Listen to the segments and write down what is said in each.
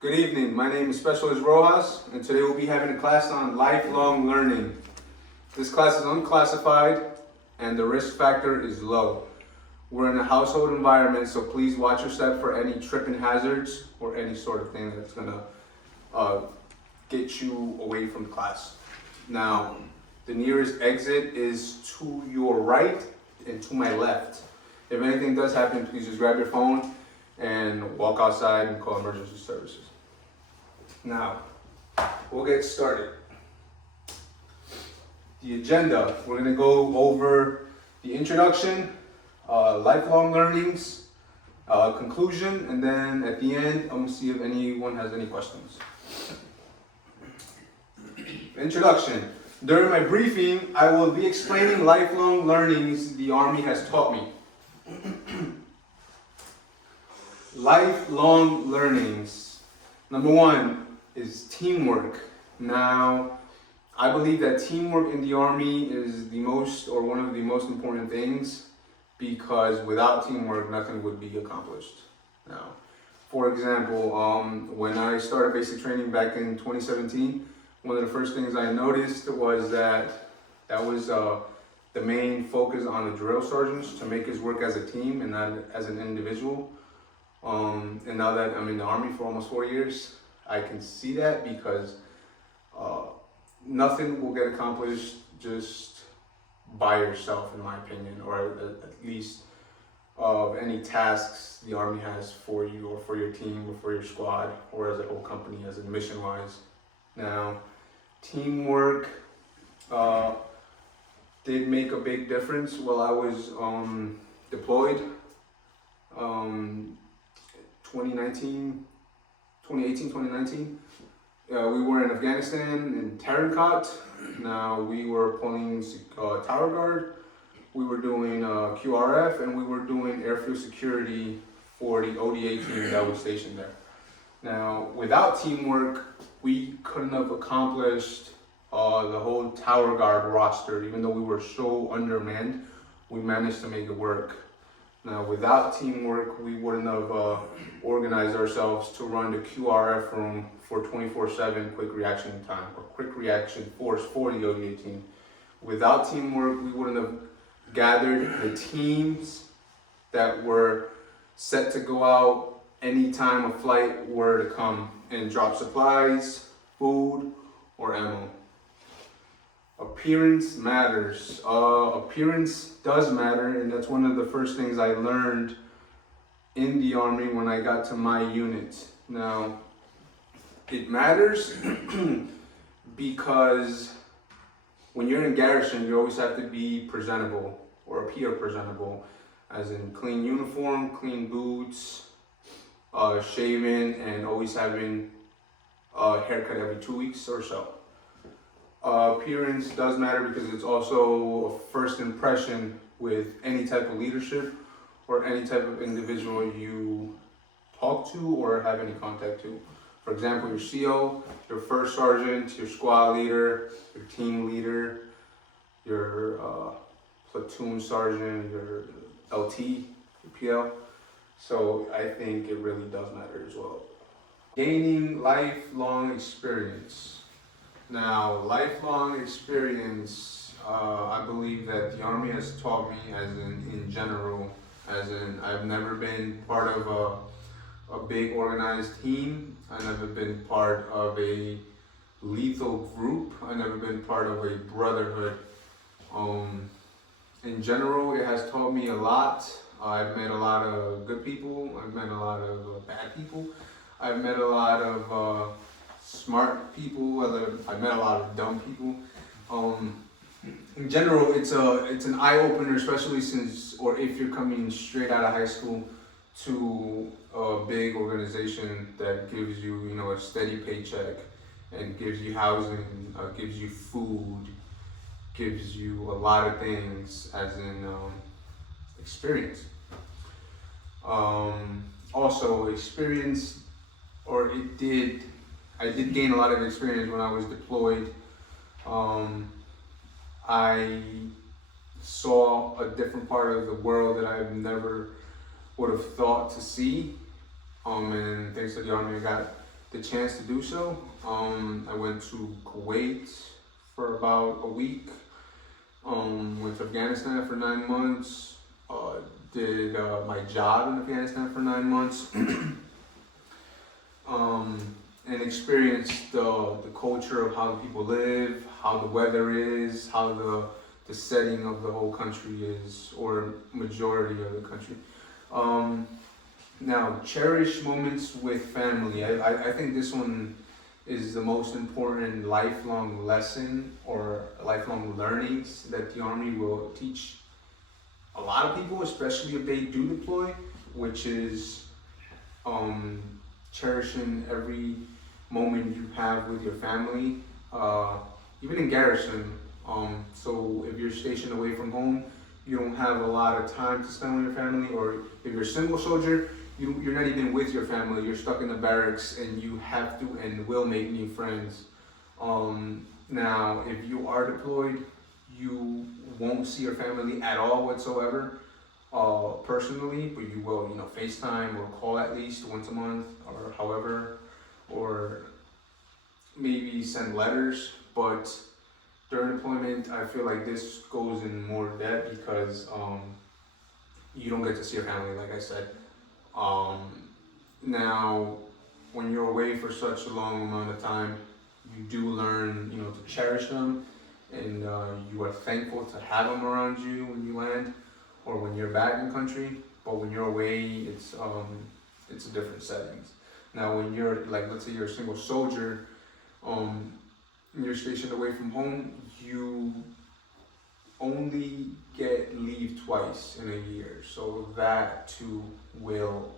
Good evening, my name is Specialist Rojas, and today we'll be having a class on lifelong learning. This class is unclassified, and the risk factor is low. We're in a household environment, so please watch your step for any tripping hazards or any sort of thing that's gonna get you away from class. Now, the nearest exit is to your right and to my left. If anything does happen, please just grab your phone and walk outside and call emergency services. Now, we'll get started. The agenda, we're gonna go over the introduction, lifelong learnings, conclusion, and then at the end, I'm gonna see if anyone has any questions. Introduction. During my briefing, I will be explaining lifelong learnings the Army has taught me. Lifelong learnings. Number one is teamwork. Now, I believe that teamwork in the Army is the most or one of the most important things because without teamwork, nothing would be accomplished. Now, for example, when I started basic training back in 2017, one of the first things I noticed was that was the main focus on the drill sergeants to make us work as a team and not as an individual. And now that I'm in the Army for almost 4 years, I can see that because nothing will get accomplished just by yourself, in my opinion, or at least of any tasks the Army has for you or for your team or for your squad or as a whole company as a mission-wise. Now, teamwork did make a big difference while I was deployed. 2018, 2019. We were in Afghanistan in Tarankot. Now we were pulling tower guard. We were doing QRF, and we were doing airfield security for the ODA team that was stationed there. Now, without teamwork, we couldn't have accomplished the whole tower guard roster. Even though we were so undermanned, we managed to make it work. Now, without teamwork, we wouldn't have organized ourselves to run the QRF room for 24/7 quick reaction time or quick reaction force for the ODA team. Without teamwork, we wouldn't have gathered the teams that were set to go out anytime a flight were to come and drop supplies, food, or ammo. Appearance matters. Appearance does matter, and that's one of the first things I learned in the Army when I got to my unit. Now, it matters because when you're in garrison, you always have to be presentable or appear presentable, as in clean uniform, clean boots, shaven, and always having a haircut every 2 weeks or so. Appearance does matter because it's also a first impression with any type of leadership or any type of individual you talk to or have any contact to. For example, your CO, your first sergeant, your squad leader, your team leader, your platoon sergeant, your LT, your PL. So I think it really does matter as well. Gaining lifelong experience. Now, lifelong experience, I believe that the Army has taught me in general, as in I've never been part of a big organized team. I've never been part of a lethal group. I've never been part of a brotherhood. In general, it has taught me a lot. I've met a lot of good people. I've met a lot of bad people. I've met a lot of smart people. I've met a lot of dumb people. In general, it's an eye opener, especially if you're coming straight out of high school to a big organization that gives you, a steady paycheck and gives you housing, gives you food, gives you a lot of things as in experience. Also, experience, I did gain a lot of experience when I was deployed. I saw a different part of the world that I never would have thought to see. And thanks to the Army, I got the chance to do so. I went to Kuwait for about a week. Went to Afghanistan for 9 months. Did my job in Afghanistan for 9 months. And experienced the culture of how the people live, how the weather is, how the setting of the whole country is, or majority of the country. Now, cherish moments with family. I think this one is the most important lifelong lesson or lifelong learnings that the Army will teach a lot of people, especially if they do deploy, which is cherishing every moment you have with your family, even in garrison. So if you're stationed away from home, you don't have a lot of time to spend with your family, or if you're a single soldier, you're not even with your family, you're stuck in the barracks and you have to and will make new friends. Now, if you are deployed, you won't see your family at all whatsoever, personally, but you will, FaceTime or call at least once a month or however, or maybe send letters. But during deployment, I feel like this goes in more depth because you don't get to see your family, like I said. Now, when you're away for such a long amount of time, you do learn, to cherish them, and you are thankful to have them around you when you land or when you're back in country. But when you're away, it's a different settings. Now, when you're let's say you're a single soldier, you're stationed away from home, you only get leave twice in a year, so that too will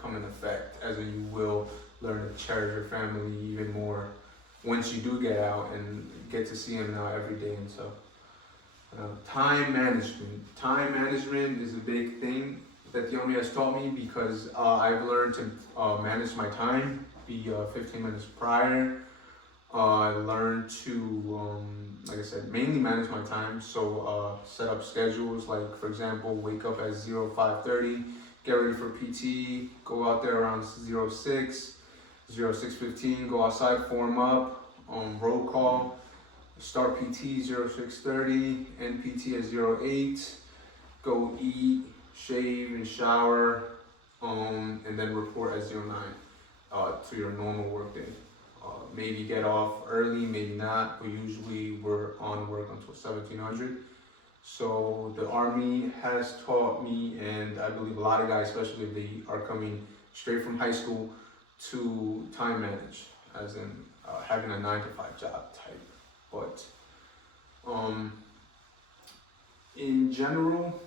come in effect, as in you will learn to cherish your family even more once you do get out and get to see them now every day and stuff. Time management. Time management is a big thing that the Army has taught me, because I've learned to manage my time, be 15 minutes prior. I learned to, like I said, mainly manage my time. So set up schedules, like for example, wake up at 05:30, get ready for PT, go out there around 06, 06:15, go outside, form up, roll call, start PT 06:30, end PT at 08, go eat, shave and shower, and then report at 09 to your normal work day. Maybe get off early, maybe not, but usually we're on work until 1700. So the Army has taught me, and I believe a lot of guys, especially if they are coming straight from high school, to time manage, as in having a 9-to-5 job type. But in general,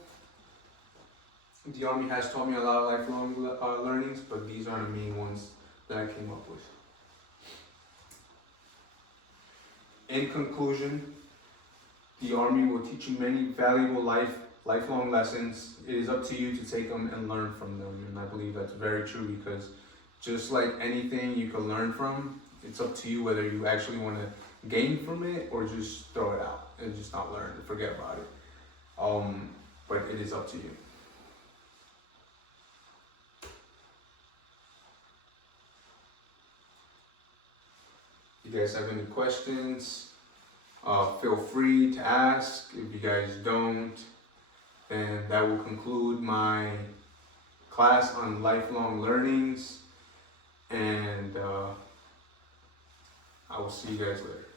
the Army has taught me a lot of lifelong learnings, but these are the main ones that I came up with. In conclusion, the Army will teach you many valuable lifelong lessons. It is up to you to take them and learn from them, and I believe that's very true, because just like anything you can learn from, it's up to you whether you actually want to gain from it or just throw it out and just not learn and forget about it. But it is up to you. If you guys have any questions, feel free to ask. If you guys don't, then that will conclude my class on lifelong learnings, and I will see you guys later.